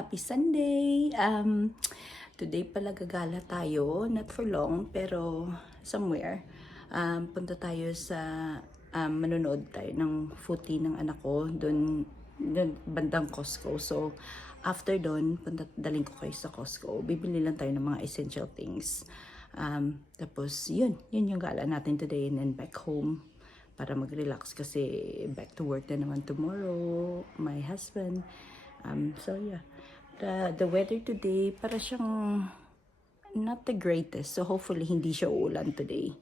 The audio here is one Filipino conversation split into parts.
Happy Sunday! Today pala gagala tayo, not for long, pero somewhere. Punta tayo sa, manonood tayo ng footy ng anak ko, dun bandang Costco. So, after dun, daling ko kayo sa Costco. Bibili lang tayo ng mga essential things. Tapos, yun yung gala natin today, and then back home para mag-relax kasi back to work na naman tomorrow, my husband. So yeah, the weather today para siyang not the greatest, so hopefully hindi siya uulan today,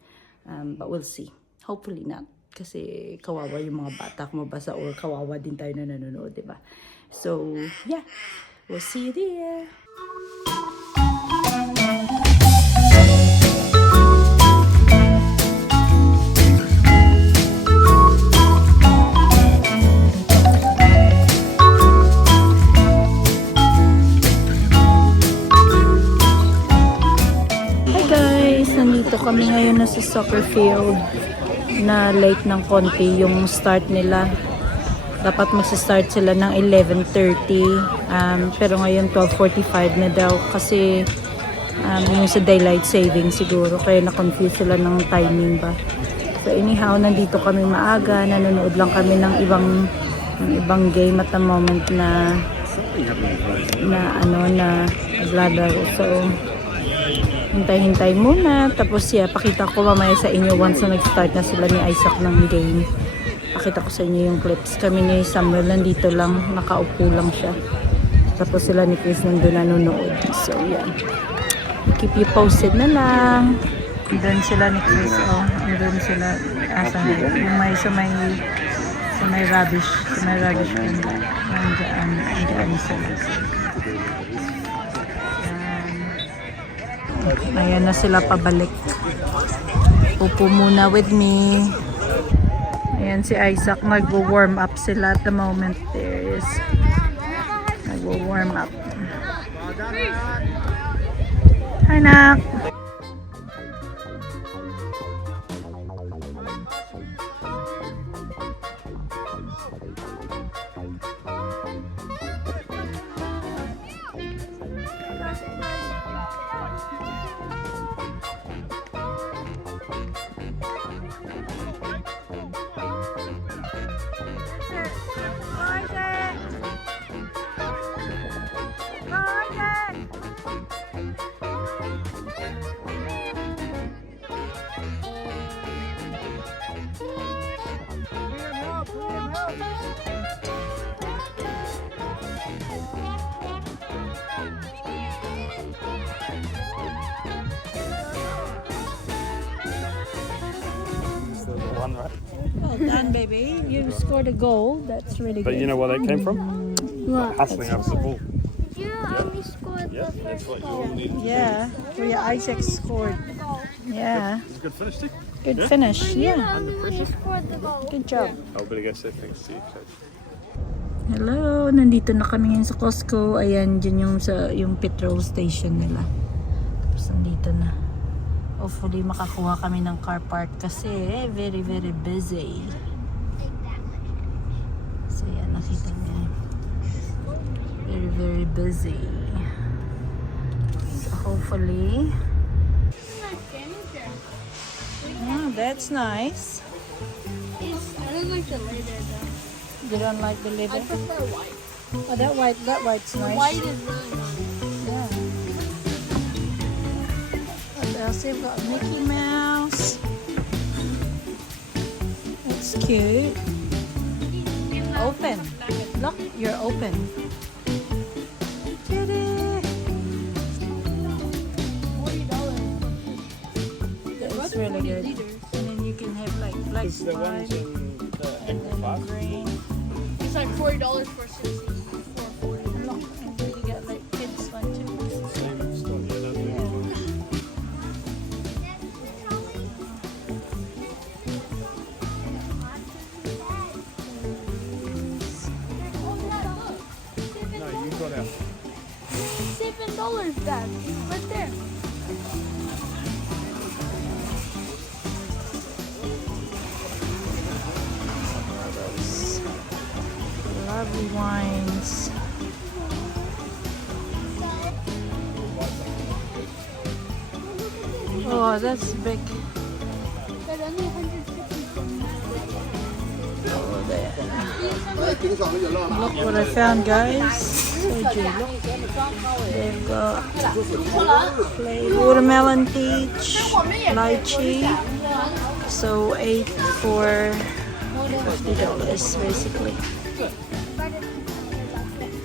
but we'll see. Hopefully not, kasi kawawa yung mga bata kung mabasa, or kawawa din tayo na nanonood, diba? So yeah, we'll see you there. Nandito kami ngayon na sa soccer field na late ng konti yung start nila. Dapat magsa-start sila ng 11:30, pero ngayon 12:45 na daw kasi yung sa daylight saving siguro, kaya na-confuse sila ng timing ba. So anyhow, nandito kami maaga, nanonood lang kami ng ibang game at the moment na naglalaro. So hintay-hintay muna, tapos pakita ko mamaya sa inyo once na nag-start na sila ni Isaac ng game. Pakita ko sa inyo yung clips. Kami ni Samuel nandito lang, nakaupo lang siya. Tapos sila ni Chris nandun nanonood. So yeah, keep you posted na lang. Doon sila ni Chris, doon sila yung sa may rubbish bin. Nandiyan sila. Ayan na sila pabalik. Upo muna with me. Ayan si Isaac, nagwo-warm up sila at the moment. There is nagwo-warm up. Hi, Nak. Right? Well done, baby. You scored a goal. That's really good. But you know where that came from? What? Hustling over the ball. You only scored the first goal. Yeah, Isaac scored. Yeah, It's a good finish, too. good finish. You Yeah, only scored the goal. good job. I'll better go say thanks to you, coach. Hello, nandito na kami ngayon sa Costco. Ayan, dyan yung petrol station nila. Tapos nandito na. Hopefully makakuha kami ng car park kasi very very busy. So yan, nakita niyo. Very very busy. So hopefully. Oh, that's nice. I don't like the leather though. You don't like the I leather? prefer white. Oh, that white's nice. White is really nice. Yeah. What else? They've got Mickey Mouse. That's cute. Open. Look, you're open. Kitty. That's really good. And then you can have like black slide and then green. It's like $40 for 60. Look, and then you get like kids one too. Yeah. No, you got out. $7, Dad. Right there. Lovely wines. Oh, that's big. But only 150 from Oh, there. Look what I found, guys. Told you, look. They've got plain watermelon, peach, lychee. So 8 for $50 basically.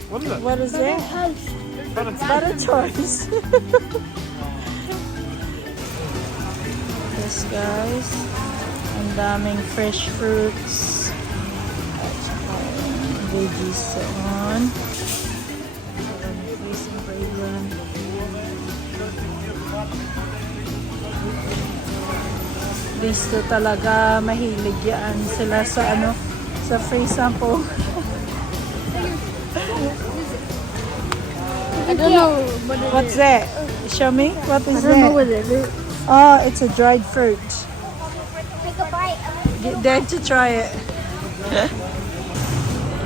What is it? What is it? Butter toast. Yes, guys. Ang daming fresh fruits. At saka veggies on. Facing Braylon. These two talaga mahilig yan sila sa ano, sa free sample. I don't know what it What's that? Show me. What is I don't know that? what it is. Oh, it's a dried fruit. Take a bite. Dare to try it.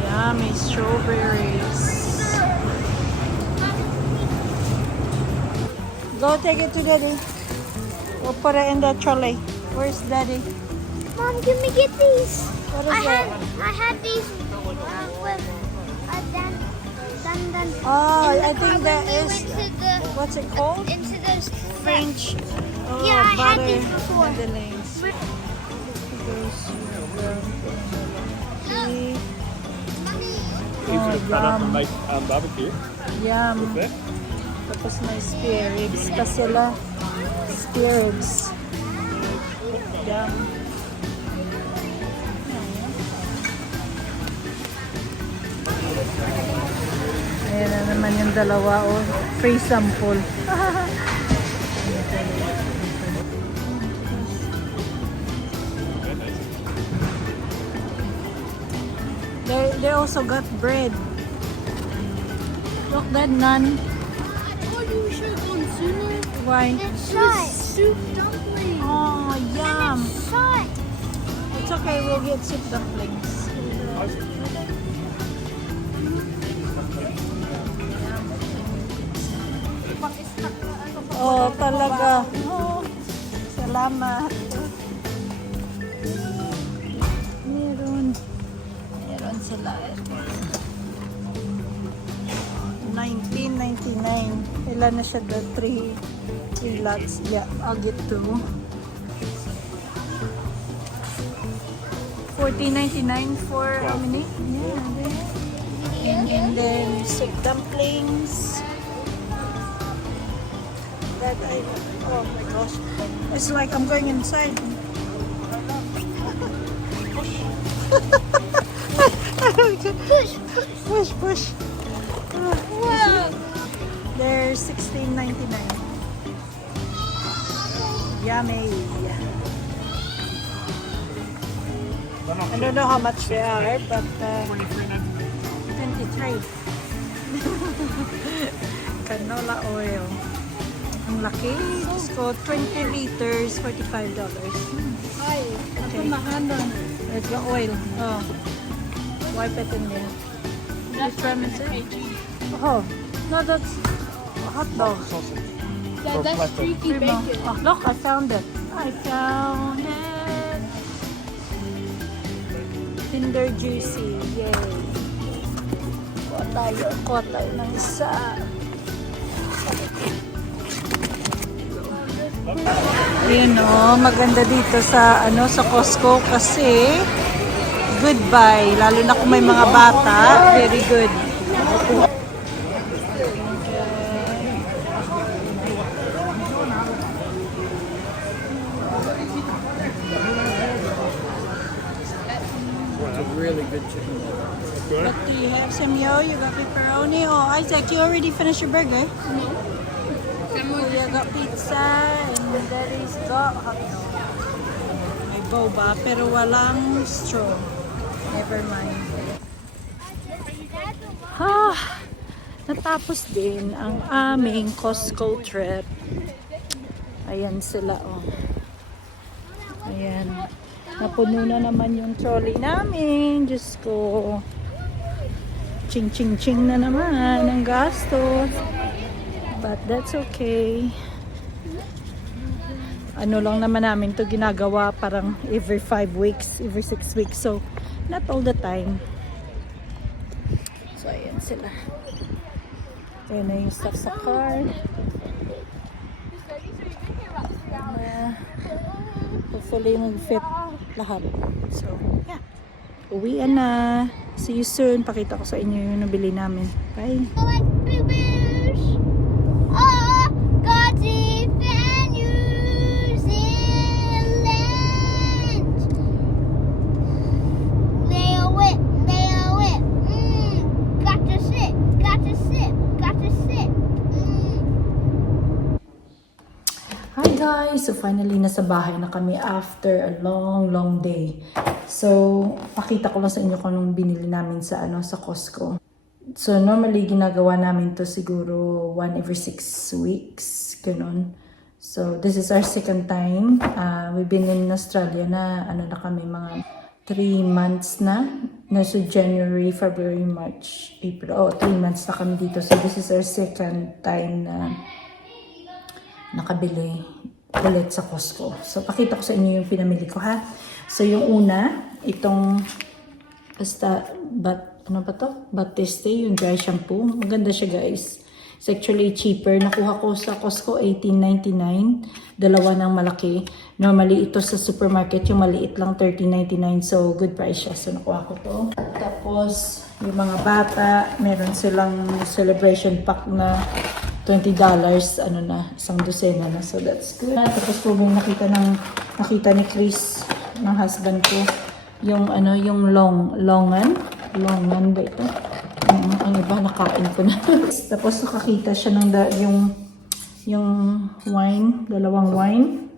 Yummy strawberries. Go take it to daddy. We'll put it in the trolley. Where's daddy? Mom, can we get these? What is I had these with dan. Oh, I think that When we is, went to what's it called? into those French. Oh, Yeah, I had butter these before. Madeleines. Easy to cut up and yum. make barbecue. Yum. There. Tapos may spare ribs pa sila. Spare ribs. Yum. Ayan na naman yung dalawa, oh. Free sample. They also got bread. Look, that naan. I told you we should have gone sooner. Why? It's shot. Soup dumpling. Oh, yum. Shot. It's okay, we'll get soup dumplings. Oh, talaga. Oh, salamat. Meron sila. 19.99. Ilan na siya doon? 3 lots. Yeah, I'll get 2. 14.99 for how many? Yeah, there. And then soup dumplings. That I, oh my gosh. It's like I'm going inside. Push. Wow. They're $16.99. Yummy. I don't know how much they are, but 23. Canola oil. Ang laki. Just go 20 liters, $45. Hi. I put my hand on it. There's the oil. Oh. Wipe it in there. That's Which one is it? KG. Oh. No, that's hot dog. That's streaky Primo. bacon. Oh, look, I found it. I found it. Tender juicy. Yay. Kuha tayo ng isa. Yun o, maganda dito sa sa Costco kasi good buy, lalo na kung may mga bata, very good. What do you have, Samuel? You got pepperoni? Oh, Isaac, you already finished your burger? Kuya got pizza and Daddy's got hot dog. May boba pero walang straw. Never mind. Natapos din ang aming Costco trip. Ayan sila, oh. Ayan. Napuno na naman yung trolley namin. Diyos ko. Ching na naman ang gastos. But that's okay. ano lang naman namin to ginagawa parang every 5 weeks, every 6 weeks. So, not all the time. So, ayan sila. Ayan na yung stuff sa car. Hopefully mag-fit lahat. So, yeah. Uwian na. See you soon. Pakita ko sa inyo yung nabili namin. Bye. I like boo-boos. Oh, Godsey and New Zealand. They are whip. Got to sit. Got to sit. Hi guys! So finally nasa bahay na kami after a long day. So pakita ko lang sa inyo kung anong binili namin sa sa Costco. So normally ginagawa namin to siguro 1 every 6 weeks, ganun. So this is our second time. We've been in Australia na na kami mga 3 months na. So January, February, March, April. 3 months na kami dito. So this is our second time na nakabili ulit sa Costco. So, pakita ko sa inyo yung pinamili ko, ha? So, yung una, itong ano ba to? Batiste, yung dry shampoo. Maganda siya, guys. It's actually cheaper. Nakuha ko sa Costco, $18.99. Dalawa ng malaki. Normally, ito sa supermarket, yung maliit lang, $13.99. So, good price siya. So, nakuha ko to. Tapos, yung mga bata, meron silang celebration pack na $20, isang dosena na. So, that's good. Tapos po may nakita ni Chris, ng husband ko, yung yung longan ba ito? Ang iba, nakain ko na. Tapos nakakita siya ng yung wine, dalawang wine.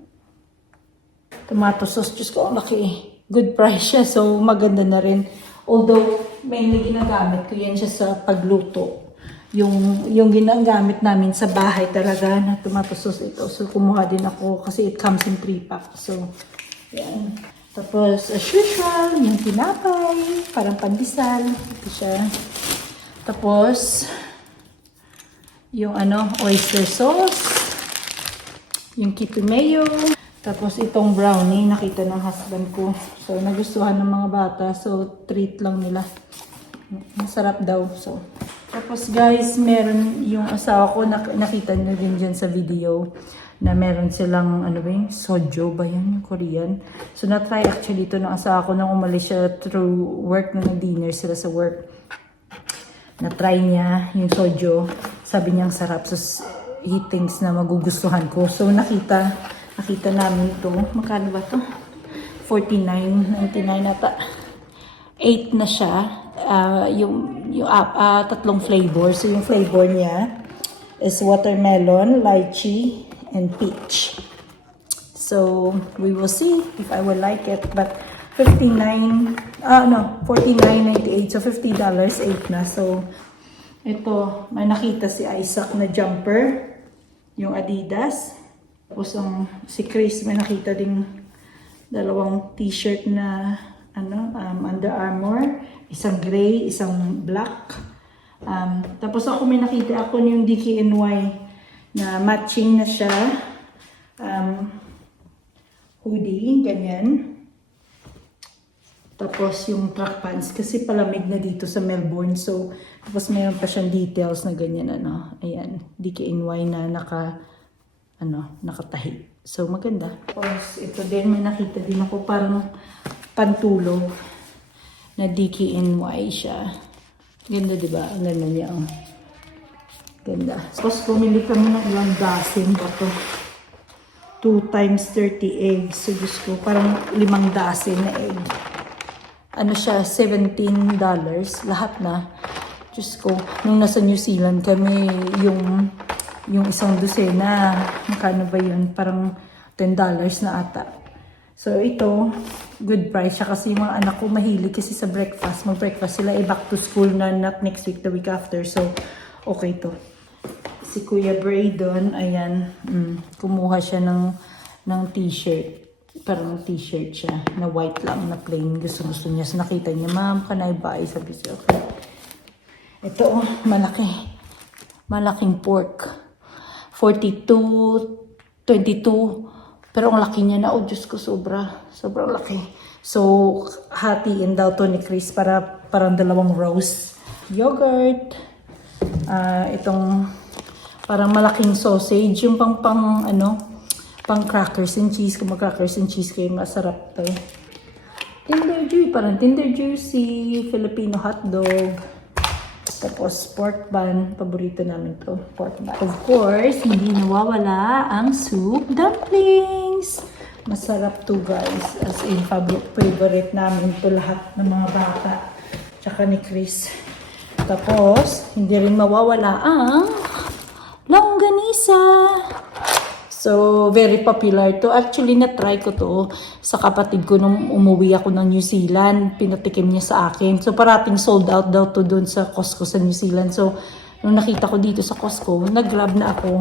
Tomato sauce, Diyos ko, ang laki. Good price siya, so maganda na rin. Although, mainly ginagamit ko yan siya sa pagluto. Yung ginagamit namin sa bahay talaga na tomato sauce ito. So, kumuha din ako kasi it comes in 3 packs. So, yan. Tapos, as usual, yung tinapay, parang pandesal. Ito siya. Tapos, yung oyster sauce, yung keto mayo. Tapos, itong brownie, nakita ng husband ko. So, nagustuhan ng mga bata. So, treat lang nila. Masarap daw. So, tapos guys, meron yung asawa ko, nakita nyo din dyan sa video, na meron silang, sojo ba yan, yung Korean? So, na-try actually ito ng asawa ko nang umalis siya through work, na nag-dinner sila sa work. Na-try niya yung sojo. Sabi niya ang sarap. So, he thinks na magugustuhan ko. So, nakita namin ito. Magkano ba ito? $49.99 ata. 8 na siya. Tatlong flavor. So, yung flavor niya is watermelon, lychee, and peach. So, we will see if I will like it. But, $49.98. So, $50, 8 na. So, ito, may nakita si Isaac na jumper. Yung Adidas. Tapos, si Chris, may nakita ding dalawang t-shirt na Under Armour. Isang gray, isang black. Tapos ako may nakita ako yung DKNY na matching na siya. Hoodie, ganyan. Tapos yung track pants kasi palamig na dito sa Melbourne. So, tapos mayroon pa siyang details na ganyan Ayan, DKNY na nakatahi. So, maganda. Tapos ito din, may nakita din ako parang pantulog na DKNY siya. Ganda, diba? Ang ganda niya. Ganda. Tapos pumili kami ng ilang dasin ba ito? 2 times 30 eggs. So, Diyos ko, parang 5 dasin na egg. Siya, $17. Lahat na. Diyos ko, nung nasa New Zealand kami, yung isang dosena, magkano ba yun? Parang $10 na ata. So, ito, good price siya kasi yung mga anak ko mahilig kasi sa breakfast. Mag-breakfast sila, back to school na, not next week, the week after. So, okay to. Si Kuya Braydon, ayan, kumuha siya ng t-shirt. Parang t-shirt siya, na white lang, na plain. Gusto niya. So, nakita niya, Ma'am, can I buy? Sabi siya, okay. Ito, malaki. Malaking pork. $42.22 Pero ang laki niya na, oh Diyos ko, sobrang laki. So, hatiin daw to ni Chris para parang 2 rows. Yogurt. Itong parang malaking sausage. Yung pang crackers and cheese. Kung mag-crackers and cheese kayo, masarap to. Tender Juicy, Filipino hotdog. Tapos pork bun. Paborito namin to, pork bun. Of course, hindi nawawala ang soup dumplings. Masarap to guys. As in, favorite namin to lahat ng mga bata. Tsaka ni Chris. Tapos, hindi rin mawawala ang longganisa. So, very popular to. Actually, na-try ko to sa kapatid ko nung umuwi ako ng New Zealand. Pinatikim niya sa akin. So, parating sold out daw to dun sa Costco sa New Zealand. So, nung nakita ko dito sa Costco, nag-grab na ako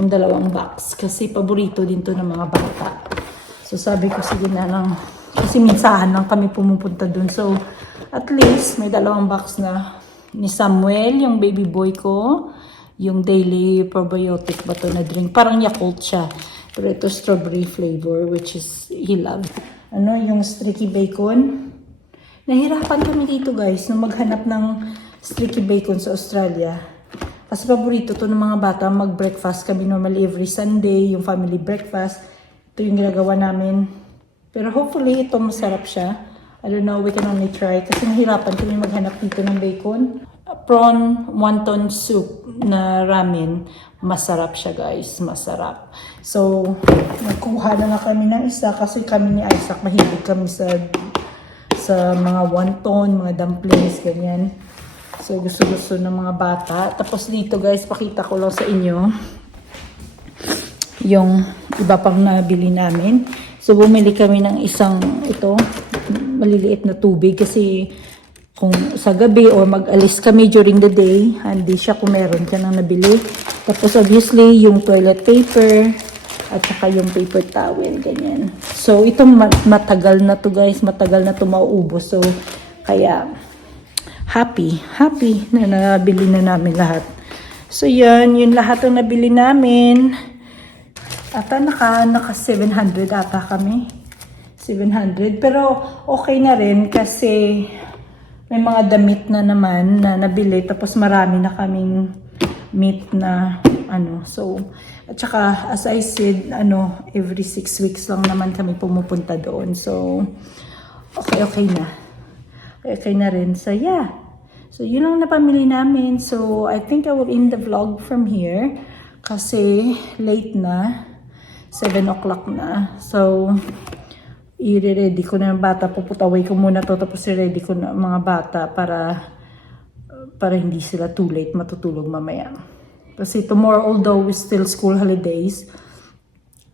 ng 2 box. Kasi paborito din to ng mga bata. So, sabi ko, sige na lang. Kasi minsan lang kami pumupunta dun. So, at least, may 2 box na ni Samuel, yung baby boy ko. Yung daily probiotic ba to na drink. Parang Yakult siya. Pero ito strawberry flavor, which is he loved. Yung streaky bacon. Nahirapan kami dito guys, nung maghanap ng streaky bacon sa Australia. Kasi paborito to ng mga bata, mag-breakfast kami normally every Sunday, yung family breakfast. Ito yung ginagawa namin. Pero hopefully, ito masarap siya. I don't know, we can only try. Kasi nahirapan kami maghanap dito ng bacon. Prawn wonton soup na ramen. Masarap siya guys, masarap. So, nagkuha na kami ng isa kasi kami ni Isaac mahilig kami sa mga wonton, mga dumplings, ganyan. So, gusto-gusto ng mga bata. Tapos dito guys, pakita ko lang sa inyo yung iba pang nabili namin. So, bumili kami ng isang maliliit na tubig kasi kung sa gabi or mag-alis kami during the day, handy siya kung meron ka nang nabili. Tapos obviously, yung toilet paper at saka yung paper towel, ganyan. So, itong matagal na to guys, matagal na to mauubos. So, kaya happy na nabili na namin lahat. So, yun lahat ang nabili namin. At naka 700 ata kami. 700. Pero okay na rin kasi may mga damit na naman na nabili. Tapos marami na kaming meat na So, at saka as I said, every 6 weeks lang naman kami pumupunta doon. So, okay na. Okay na rin. So, yeah. So, yun lang napamili namin. So, I think I will end the vlog from here. Kasi late na. 7 o'clock na. So, i-ready ko na yung bata. Puputaway ko muna to. Tapos i-ready ko na mga bata para hindi sila too late matutulog mamaya. Kasi tomorrow, although we still school holidays,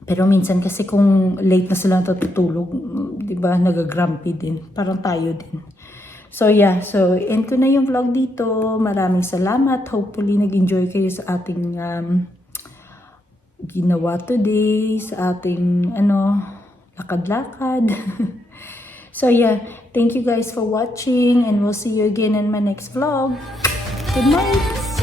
pero minsan kasi kung late na sila natutulog, di ba, nagagrumpy din. Parang tayo din. So yeah, so end ko na yung vlog dito. Maraming salamat. Hopefully nag-enjoy kayo sa ating ginawa today, sa ating lakad-lakad. So yeah, thank you guys for watching and we'll see you again in my next vlog. Good night!